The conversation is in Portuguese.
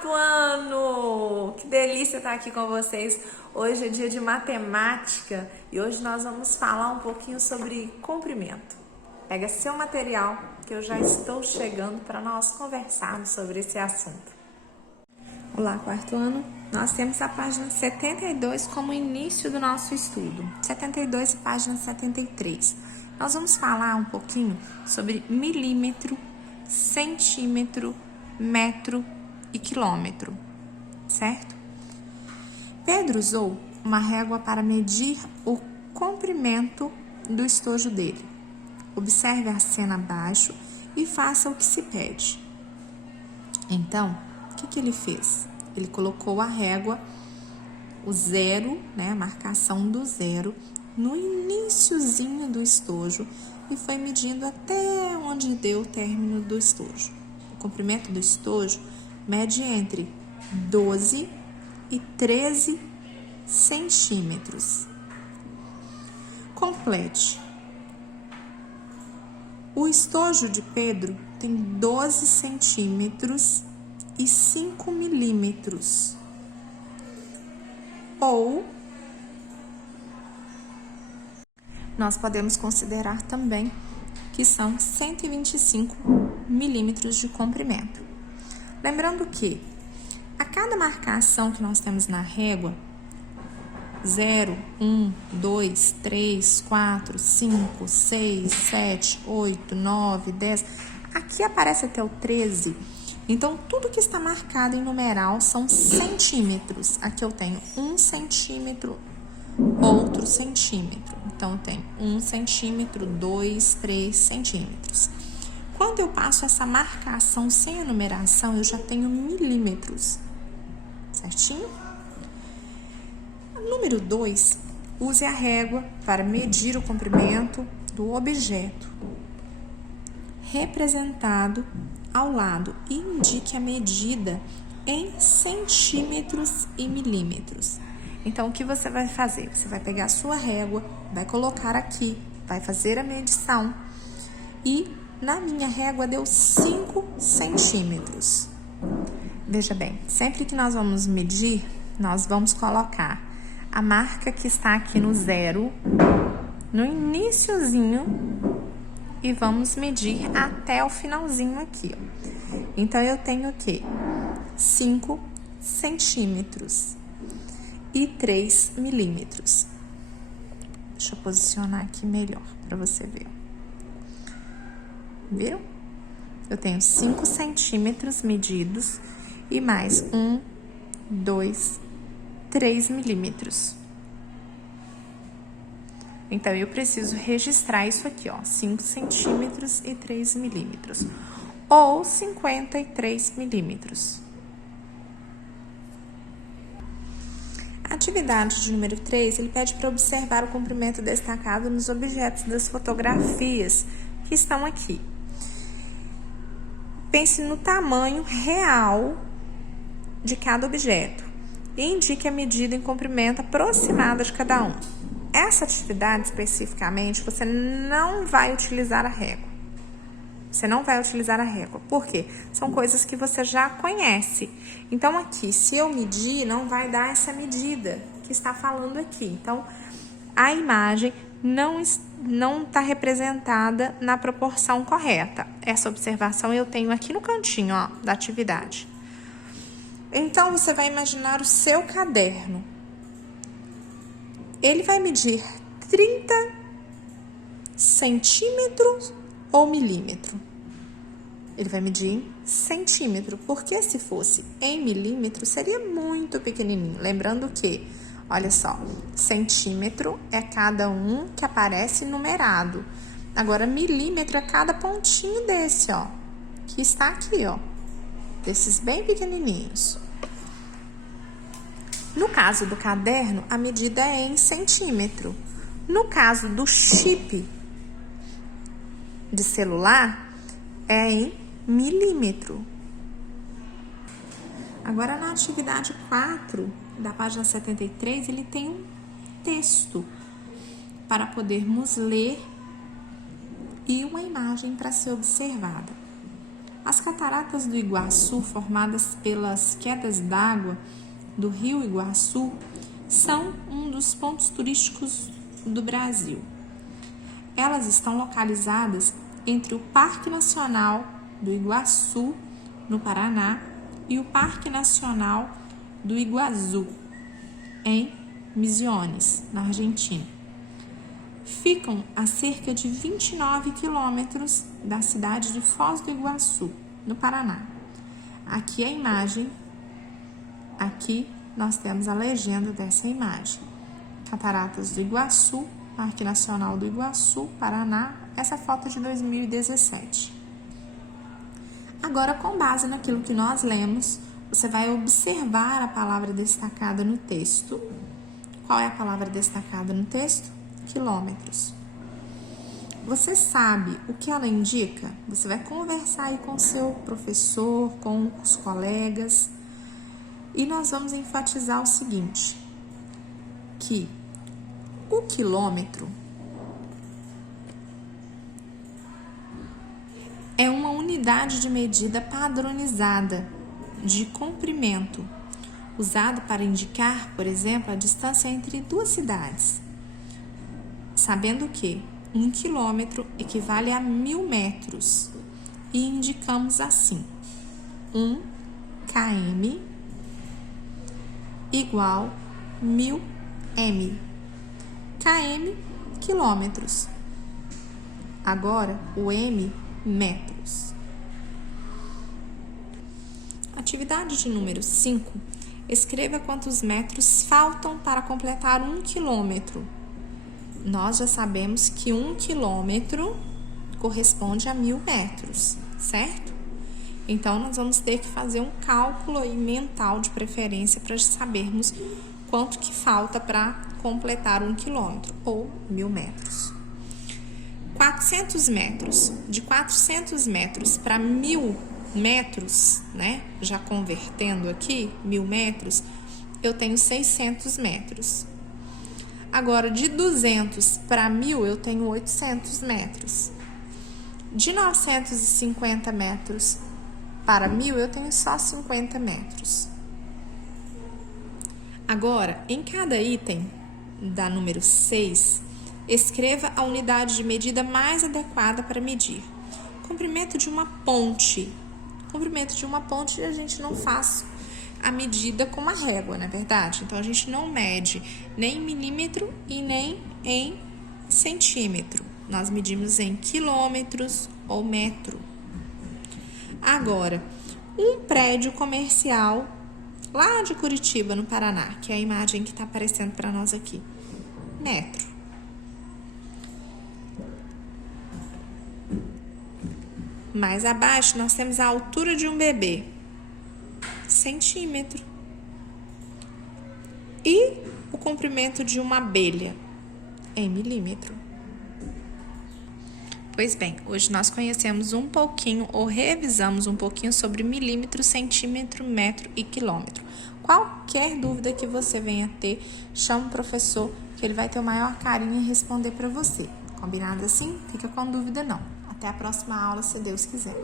quarto ano! Que delícia estar aqui com vocês. Hoje é dia de matemática e hoje nós vamos falar um pouquinho sobre comprimento. Pega seu material que eu já estou chegando para nós conversarmos sobre esse assunto. Olá, quarto ano! Nós temos a página 72 como início do nosso estudo. 72 e página 73. Nós vamos falar um pouquinho sobre milímetro, centímetro, metro e quilômetro, certo? Pedro usou uma régua para medir o comprimento do estojo dele. Observe a cena abaixo e faça o que se pede. Então, o que ele fez? Ele colocou a régua, o zero, né, a marcação do zero, no iniciozinho do estojo e foi medindo até onde deu o término do estojo. O comprimento do estojo mede entre 12 e 13 centímetros. Complete. O estojo de Pedro tem 12 centímetros e 5 milímetros. Ou nós podemos considerar também que são 125 milímetros de comprimento. Lembrando que a cada marcação que nós temos na régua, 0, 1, 2, 3, 4, 5, 6, 7, 8, 9, 10, aqui aparece até o 13. Então, tudo que está marcado em numeral são centímetros. Aqui eu tenho 1 centímetro, outro centímetro. Então, eu tenho 1 centímetro, 2, 3 centímetros. Quando eu passo essa marcação sem a numeração, eu já tenho milímetros, certinho? Número 2, use a régua para medir o comprimento do objeto representado ao lado e indique a medida em centímetros e milímetros. Então, o que você vai fazer? Você vai pegar a sua régua, vai colocar aqui, vai fazer a medição e na minha régua deu 5 centímetros. Veja bem, sempre que nós vamos medir, nós vamos colocar a marca que está aqui no zero, no iniciozinho, e vamos medir até o finalzinho aqui, ó. Então, eu tenho o quê? 5 centímetros e 3 milímetros. Deixa eu posicionar aqui melhor para você ver. Viram? Eu tenho 5 centímetros medidos e mais 1, 2, 3 milímetros. Então, eu preciso registrar isso aqui, ó, 5 centímetros e 3 milímetros, ou 53 milímetros. A atividade de número 3, ele pede para observar o comprimento destacado nos objetos das fotografias que estão aqui. Pense no tamanho real de cada objeto e indique a medida em comprimento aproximada de cada um. Essa atividade, especificamente, você não vai utilizar a régua. Você não vai utilizar a régua. Por quê? São coisas que você já conhece. Então, aqui, se eu medir, não vai dar essa medida que está falando aqui. Então, a imagem não está representada na proporção correta. Essa observação eu tenho aqui no cantinho, ó, da atividade. Então, você vai imaginar o seu caderno. Ele vai medir 30 centímetros ou milímetro? Ele vai medir em centímetro, porque se fosse em milímetro, seria muito pequenininho. Lembrando que, olha só, centímetro é cada um que aparece numerado. Agora, milímetro é cada pontinho desse, ó, que está aqui, ó, desses bem pequenininhos. No caso do caderno, a medida é em centímetro. No caso do chip de celular, é em milímetro. Agora, na atividade 4 da página 73, ele tem um texto para podermos ler e uma imagem para ser observada. As cataratas do Iguaçu, formadas pelas quedas d'água do rio Iguaçu, são um dos pontos turísticos do Brasil. Elas estão localizadas entre o Parque Nacional do Iguaçu, no Paraná, e o Parque Nacional do Iguaçu, em Misiones, na Argentina. Ficam a cerca de 29 quilômetros da cidade de Foz do Iguaçu, no Paraná. Aqui a imagem, aqui nós temos a legenda dessa imagem. Cataratas do Iguaçu, Parque Nacional do Iguaçu, Paraná. Essa foto é de 2017. Agora, com base naquilo que nós lemos, você vai observar a palavra destacada no texto. Qual é a palavra destacada no texto? Quilômetros. Você sabe o que ela indica? Você vai conversar aí com seu professor, com os colegas, e nós vamos enfatizar o seguinte, que o quilômetro é uma unidade de medida padronizada de comprimento, usado para indicar, por exemplo, a distância entre duas cidades. Sabendo que 1 quilômetro equivale a 1.000 metros e indicamos assim: 1 km igual 1.000 m. km, quilômetros. Agora, o m, metros. Atividade de número 5. Escreva quantos metros faltam para completar 1 quilômetro. Nós já sabemos que 1 quilômetro corresponde a 1.000 metros, certo? Então, nós vamos ter que fazer um cálculo aí mental de preferência para sabermos quanto que falta para completar 1 quilômetro, ou 1.000 metros. 400 metros. De 400 metros para 1.000 metros, né? Já convertendo aqui, 1.000 metros, eu tenho 600 metros. Agora, de 200 para 1.000, eu tenho 800 metros. De 950 metros para 1.000, eu tenho só 50 metros. Agora, em cada item da número 6, escreva a unidade de medida mais adequada para medir. Comprimento de uma ponte. Comprimento de uma ponte a gente não faz a medida com uma régua, não é verdade? Então, a gente não mede nem em milímetro e nem em centímetro. Nós medimos em quilômetros ou metro. Agora, um prédio comercial lá de Curitiba, no Paraná, que é a imagem que está aparecendo para nós aqui. Metro. Mais abaixo, nós temos a altura de um bebê. Centímetro. E o comprimento de uma abelha em milímetro. Pois bem, hoje nós conhecemos um pouquinho ou revisamos um pouquinho sobre milímetro, centímetro, metro e quilômetro. Qualquer dúvida que você venha ter, chama o professor que ele vai ter o maior carinho em responder para você. Combinado assim? Fica com dúvida não. Até a próxima aula, se Deus quiser.